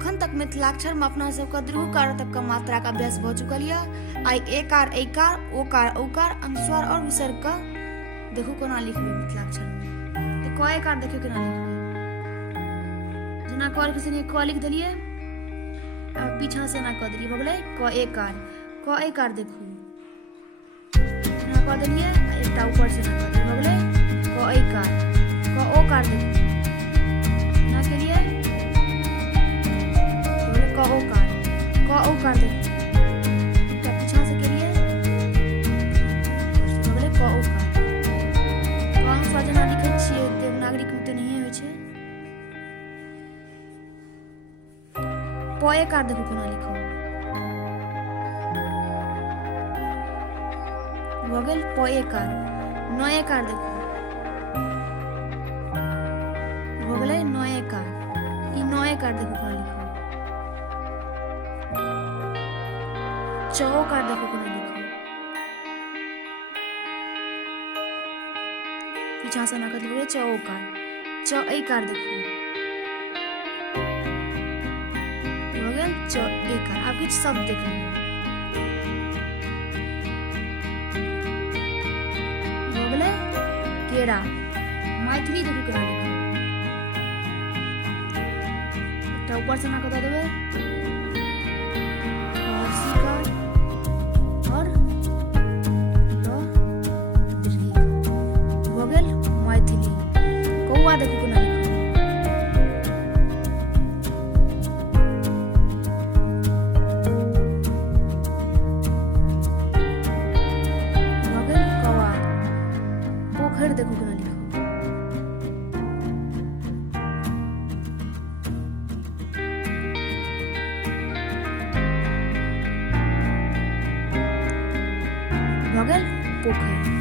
अखन तक मिथिलाक्षर में अपना सबके ध्रुवकार तक का मात्रा का अभ्यास भ चुकल है। आई एकार ऐकार ओकार औकार अनुस्वार और विसर्ग का देखो कोना लिखबे मिथिलाक्षर में। तो क एकार देखियो केना लिखबे। जना क किसी ने क लिख देलिए आ पीछा से ना क देलिए भ गेलै क एकार देखू ना क देलिए एकटा ऊपर से ना क देलिए भ गेलै क एकार क ओकार देखू ना के लिए क ओकार देखू एकटा पीछा से के लिए भ गेलै क ओकार क अनुस्वार जना लिखै छियै देवनागरी में तो नहीं होइ छै। प एकार देखू कोना लिखो भ गेल प एकार न एकार देखू भ गेलै न एकार ई न एकार देखू कोना लिखो च ओकार देखू कोना लिखो पीछा से ना कर देबै च ओकार च एकार देखू च एकार आप कुछ शब्द देख लीजिए केरा मैथिली देखू केना लिखो एकटा ऊपर से ना कत देबै और सीकार और भ गेल मैथिली कौआ देखू केना लिखो पोखर देखो केना लिखो भ गेल पोखर।